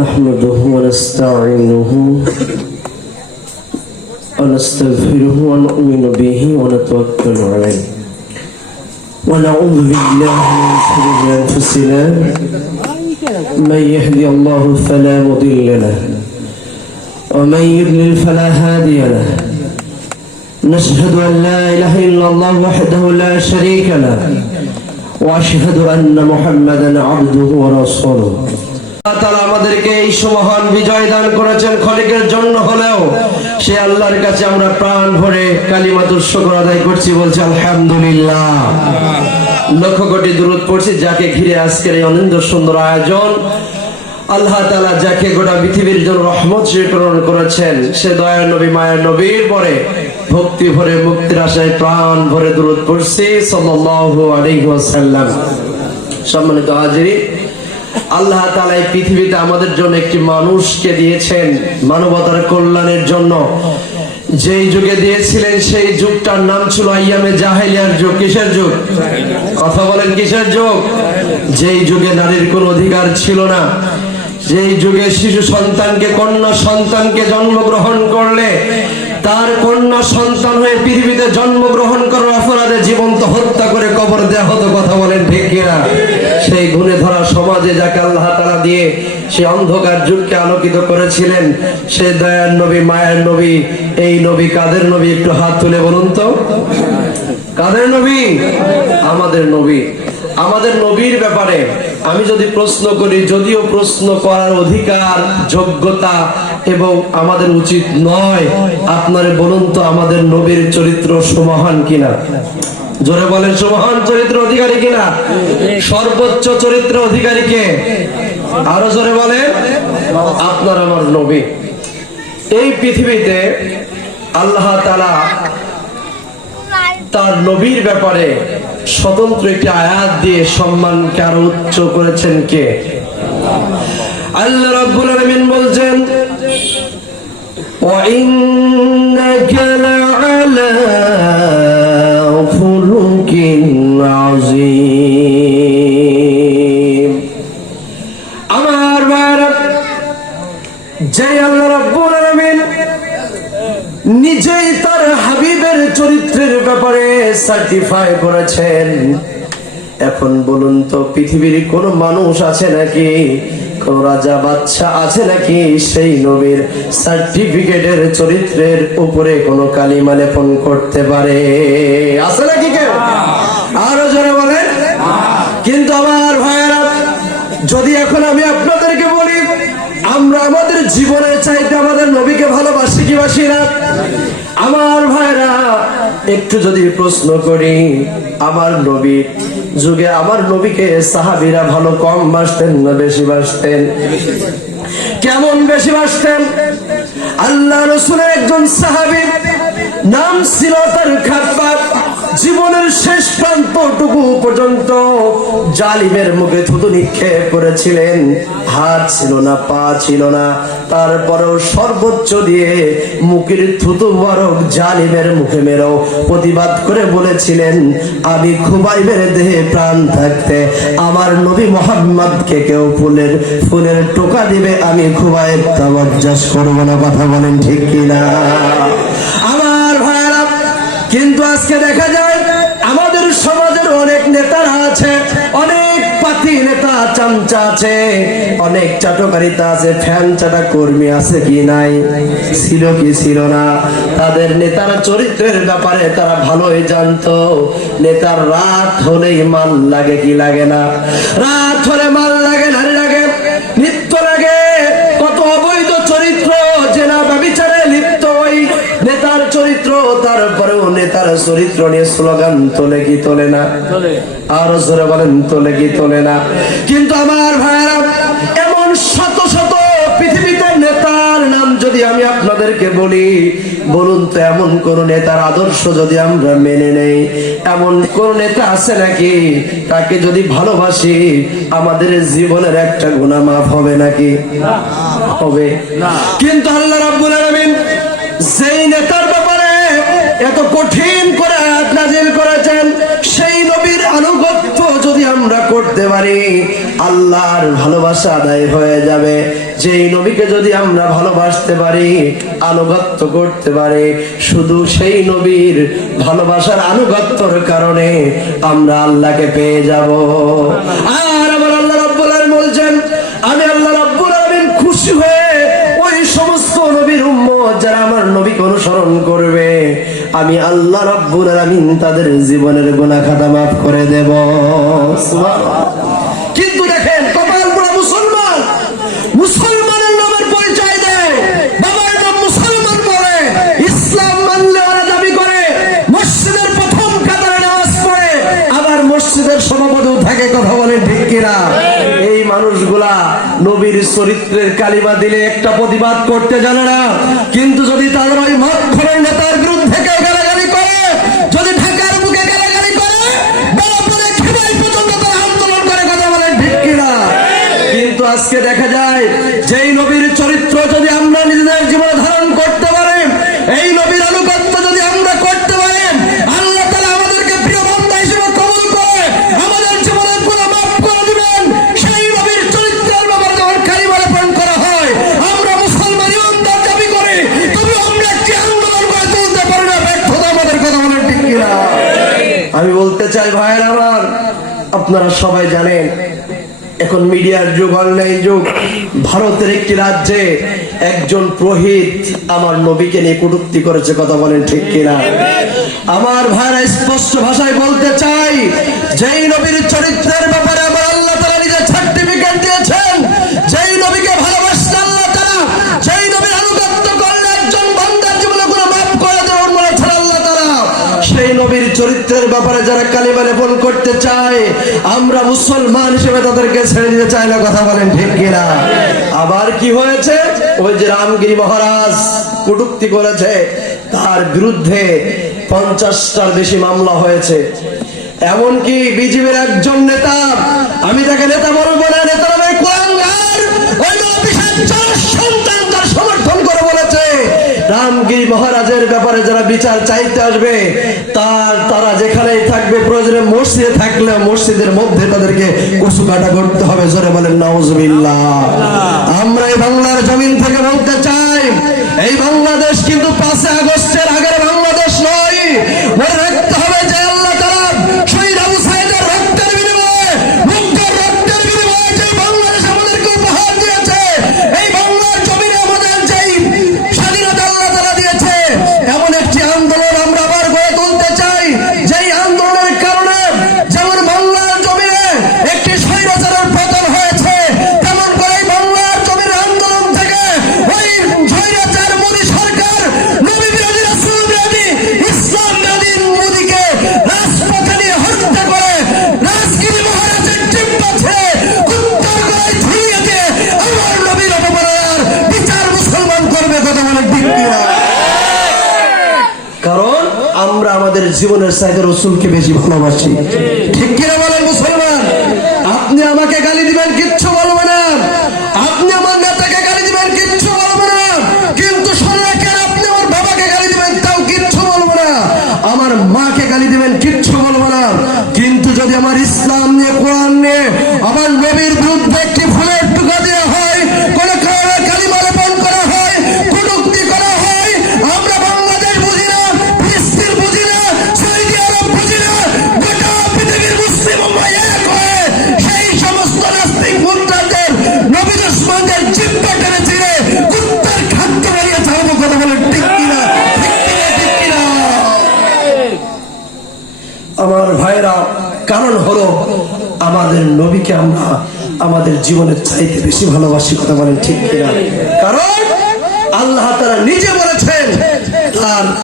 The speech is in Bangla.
نحمده ونستعينه ونستغفره ونؤمن به ونتوكل عليه ونعوذ بالله من شرور أنفسنا من يهدي الله فلا مضل له ومن يضلل فلا هادي له نشهد أن لا إله إلا الله وحده لا شريك له وأشهد أن محمدا عبده ورسوله তাআলা আমাদেরকে এই সুমহান বিজয় দান করেছেন খলিকের জন্য হলেও সে আল্লাহর কাছে আমরা প্রাণ ভরে কালিমাতুশ শুকর আদায় করছি, বলছি আলহামদুলিল্লাহ। লক্ষ কোটি দুরূদ পড়ছি যাকে ঘিরে আজকের এই অনিন্দ্য সুন্দর আয়োজন। আল্লাহ তাআলা যাকে গোটা পৃথিবীর জন্য রহমত প্রেরণ করেছেন সে দয়ার নবী মায়ের নবীর পরে ভক্তি ভরে মুক্তির আশায় প্রাণ ভরে দুরূদ পড়ছি সাল্লাল্লাহু আলাইহি ওয়াসাল্লাম। সম্মানিত হাজিরিন, আল্লাহ তাআলা এই পৃথিবীতে আমাদের জন্য একটি মানুষকে দিয়েছেন মানবতার কল্যাণের জন্য। যেই যুগে দিয়েছিলেন সেই যুগটার নাম ছিল আইয়ামে জাহেলিয়ার যুগ। কিসের যুগ? কথা বলেন, কিসের যুগ? যেই যুগে নারীর কোনো অধিকার ছিল না, যেই যুগে শিশু সন্তানকে কন্যা সন্তানকে জন্মগ্রহণ করলে তার কন্যা সন্তান হয়ে পৃথিবীতে জন্মগ্রহণ করার অপরাধে জীবন্ত হত্যা করে কবর দেওয়া হতো। কথা বলেন ঠিক কিনা? সেই গুণে ধরা সমাজে যাকে আল্লাহ তাআলা দিয়ে সেই অন্ধকার যুগকে আলোকিত করেছিলেন সে দয়ার নবী মায়ের নবী। এই নবী কাদের নবী? একটু হাত তুলে বলুন তো, কাদের নবী? আমাদের নবী। আমাদের নবীর ব্যাপারে আমি যদি প্রশ্ন করি, যদিও প্রশ্ন করার অধিকার যোগ্যতা এবং আমাদের উচিত নয়, আপনারা বলুন তো আমাদের নবীর চরিত্র সুমহান কিনা? জোরে বলেন, সুমহান চরিত্র অধিকারী কিনা? সর্বোচ্চ চরিত্র অধিকারী কে? আরো জোরে বলেন। আপনার আমার নবী। এই পৃথিবীতে আল্লাহ তাআলা তার নবীর ব্যাপারে স্বতন্ত্র একটি আয়াত দিয়ে সম্মানকে আরো উচ্চ করেছেন কে? আল্লাহ রাব্বুল আলামিন বলছেন, ওয়া ইন্নাকা লাআলা খুলুকিন আযীম। আমার ভাইরা, যে আল্লাহ রাব্বুল আলামিন নিজেই তার হাবিবের চরিত্রের ব্যাপারে সার্টিফাই করেছেন, এখন বলুন তো পৃথিবীর কোন মানুষ আছে নাকি, কোন রাজা বাদশা আছে নাকি সেই নবীর সার্টিফিকেটের চরিত্রের উপরে কোন কালিমা লেপন করতে পারে? আছে নাকি কেউ? আরো জোরে বলেন। কিন্তু আমার ভাইয়েরা, যদি এখন আমি আপনাদেরকে বলি আমরা আমাদের জীবনের চাইতে আমাদের নবীকে ভালোবাসি কি বাসি না? আমার ভাইরা, একটু যদি প্রশ্ন করি, আমার নবীর যুগে আমার নবীকে সাহাবীরা ভালো কম বাসতেন না বেশি বাসতেন? কেমন বেশি বাসতেন? আল্লাহ রাসূলের একজন সাহাবী নাম ছিল তার খাব্বাব। জীবনের শেষ প্রান্তটুকু পর্যন্ত জালিমের মুখে থুতু নিক্ষেপ করেছিলেন। হাত ছিল না, পা ছিল না, তারপরেও সর্বোচ্চ দিয়ে মুখের থুতু বরক জালিমের মুখে মেরেও প্রতিবাদ করে বলেছিলেন, আমি খুবাইবের দেহে প্রাণ থাকতে আমার নবী মুহাম্মদকে কেউ ফুলের টোকা দিবে, আমি খুবাইব তাওয়াজ্জুস করব না। কথা বলেন ঠিক কিনা? আমার ভাইরা, কিন্তু আজকে দেখা যায় আমাদের সমাজের অনেক নেতারা আছে, অনেক পাতি নেতা চামচা আছে, অনেক চাটকারিতা আছে, ফ্যান চাটা কর্মী আছে কি নাই? ছিল কি ছিল না? তাদের নেতার চরিত্রের ব্যাপারে তারা ভালোই জানতো। নেতার রাত হলেই মাল লাগে কি লাগে না? রাত হলে মাল লাগে, নারী লাগে, নিত্য লাগে। কত অবৈধ চরিত্র জেনা ব্যভিচারে লিপ্ত ওই নেতার চরিত্র, তারপরেও নেতার চরিত্র নিয়ে স্লোগান তোলে কি তোলে না? আরো জোরে বলেন, তোলে কি তোলে না? কিন্তু আমার ভাইয়েরা, এমন শত শত পৃথিবীতে নেতার নাম যদি আমি আপনাদেরকে বলি, বলুন তো এমন কোন নেতার আদর্শ যদি আমরা মেনে নেই, এমন কোন নেতা আছে নাকি তাকে যদি ভালোবাসি আমাদের জীবনের একটা গুনাহ মাফ হবে নাকি? হবে না। কিন্তু আল্লাহ রাব্বুল আলামিন যেই নেতার ব্যাপারে এত কঠিন করে আয়াত নাযিল করেছেন, সেই নবীর আনুগত্য যদি আমরা করতে পারি, আল্লাহর ভালোবাসা আদায় হয়ে যাবে। যেই নবীকে যদি আমরা ভালোবাসতে পারি, আনুগত্য করতে পারি, শুধু সেই নবীর ভালোবাসার আনুগত্যর কারণে আমরা আল্লাহকে পেয়ে যাব। আর আমার আল্লাহ রাব্বুল আলামিন বলছেন, আমি আল্লাহ রাব্বুল আলামিন খুশি হয়ে ওই সমস্ত নবীর উম্মত যারা আমার নবীকে অনুসরণ করবে, আমি আল্লাহ রাব্বুল আলামিন তাদের জীবনের গুনাহ খাতা মাফ করে দেব। সুবহানাল্লাহ। কিন্তু দেখেন, কপাল পোড়া মুসলমান, মুসলমানের নামের পরিচয় দেয়, বাবার নাম মুসলমান বলে, ইসলাম মানলে ওরা দাবি করে, মসজিদের প্রথম কাতারে নামাজ পড়ে, আবার মসজিদের সভাপতিও থাকে। কথা বলেন ঠিক কিনা? এই মানুষগুলা নবীর চরিত্রের কালিমা দিলে একটা প্রতিবাদ করতে জানে না, কিন্তু যদি তাদের ওই মতখরের নেতার বিরুদ্ধে কেউ গালাগালি করে, যদি ঢাকার বুকে গালাগালি করে, বেলাপুরে খেমাই পর্যন্ত তারা আন্দোলন করে। কথা বলেন ঠিক কিনা? কিন্তু আজকে দেখা যায়, যেই নবীর চরিত্র যদি আমরা নিজেদের জীবনে ধারণ করতে পারি, এই নবীর আনুগত্য যদি আমরা করতে পারি, আল্লাহ তাআলা আমাদেরকে প্রিয় বান্দা হিসেবে কবুল করে আমাদের জীবনের গুনাহ মাফ করে দিবেন। সেই নবীর চরিত্রের ব্যাপারে যখন কালিমা লেপন করা হয়, আমরা মুসলমান ইমানদার দাবি করি, তবে আমরা একটি আন্দোলন করে তুলতে পারি না। ব্যর্থতা আমাদের। কথা বলেন ঠিক কিনা? আমি বলতে চাই, ভাইয়ের আমার, আপনারা সবাই জানেন এখন মিডিয়ার যুগ, অনলাইন যুগ। ভারতের একটি রাজ্যে একজন পুরোহিত আমার নবীকে নিয়ে কটূক্তি করেছে। কথা বলেন ঠিক কিনা? আমার ভাইরা স্পষ্ট ভাষায় বলতে চাই, যেই নবীর চরিত্রের ব্যাপারে আমার আল্লাহ তাআলা নিজে সার্টিফিকেট দিয়েছেন, যেই নবীকে ভালোবাসতে আল্লাহ তাআলা, যেই নবীর আনুগত্য করলে একজন বান্দার জীবনে গুনাহ মাফ করে দেওয়ার বলেছেন আল্লাহ তাআলা, সেই নবীর চরিত্রের ব্যাপারে যারা কালিমা লেপন করতে চায়, আমরা মুসলমান হিসেবে তাদেরকে ছেড়ে দিতে চাই না। কথা বলেন ঠিক কিনা? আবার কি হয়েছে, ওই যে রামগিরি মহারাজ কটূক্তি করেছে, তার বিরুদ্ধে 50টার বেশি মামলা হয়েছে। এমনকি বিজেপির একজন নেতা, আমি তাকে নেতা বলবো না, নেতা নামে কুলাঙ্গার, ওই অফিসের 4 সন্তান তার সমর্থন করে বলেছে, রামগিরি মহারাজের ব্যাপারে যারা বিচার চাইতে আসবে, তারা যেখানেই থাকবে, প্রয়োজনে মসজিদে থাকলে মসজিদের মধ্যে তাদেরকে কচু কাটা করতে হবে। জোরে বলেন নাউজুবিল্লাহ। আমরা এই বাংলার জমিন থেকে বলতে চাই, এই বাংলাদেশ কিন্তু 5 আগস্টের আগের বাংলাদেশ নয়। মনে রাখতে হবে যে আল্লাহ তাআলা শহীদ আবু সাঈদের রক্তের বিনিময়ে, মুগ্ধর রক্তের বিনিময়ে যে বাংলাদেশ আমাদেরকে উপহার দিয়েছে, এই বাংলার জমিনে আমাদের যেই স্বাধীনতা আল্লাহ তাআলা দিয়েছে, এমন একটি আন্দোলন আমরা আবার গড়ে তুলতে চাই, যেই আন্দোলনের কারণে যেমন বাংলার জমিনে একটি স্বৈরাচারের পতন হয়েছে, তেমন করে বাংলার জমির আন্দোলন থেকে ওই স্বৈরাচার মোদী সরকার, নবী বিরোধী, রাসূল বিরোধী, ইসলাম বিরোধী মোদীকে রাজপথে নিয়ে হত্যা করে, রাজগিরি মহারাজের জিম্মা ছেড়ে কুত্তার গলায় ঝুলিয়ে দিয়ে আমার নবীর অপমাননার বিচার মুসলমান করবে। কথা বলেন ঠিক কিনা? কারণ আমরা আমাদের জীবনের চাইতে রাসূলকে বেশি ভালোবাসি। ঠিক কিনা বলেন মুসলমান? আপনি আমাকে গালি দিবেন, কিচ্ছু বলবো না। আপনি আমার নেতাকে গালি দিবেন, কিচ্ছু বলবো না। কিন্তু শুনে রাখেন, আপনি আমার বাবাকে গালি দিবেন, তাও কিচ্ছু বলবো না। আমার মাকে গালি দিবেন, কিচ্ছু বলবো না। কিন্তু যদি আমার ইসলাম নিয়ে, কোরআন নিয়ে, আমার নবীর বিরুদ্ধে একটি ফুলের টুকা দেওয়া হয়, কোনো কারণে কালিমা লেপন করা হয়, কটূক্তি করা হয়, আমরা বাংলাদেশ বুঝি না, ফিলিস্তিন বুঝি না, সৌদি আরব বুঝি না, গোটা পৃথিবীর মুসলিম উম্মাহ এক হয়ে সেই সমস্ত নাস্তিক মুরতাদদের, নবী দুশমনদের জিহ্বা টেনে ছিঁড়ে কুত্তার খাদ্য বানিয়ে ছাড়বো। কথা বলেন ঠিক কিনা? ঠিক কিনা? আমার ভাইরা, কারণ হলো আমাদের নবীকে আমরা আমাদের জীবনের চাইতে বেশি ভালোবাসি। কথা বলেন ঠিক কিনা? কারণ আল্লাহ তাআলা নিজে বলেছেন, তার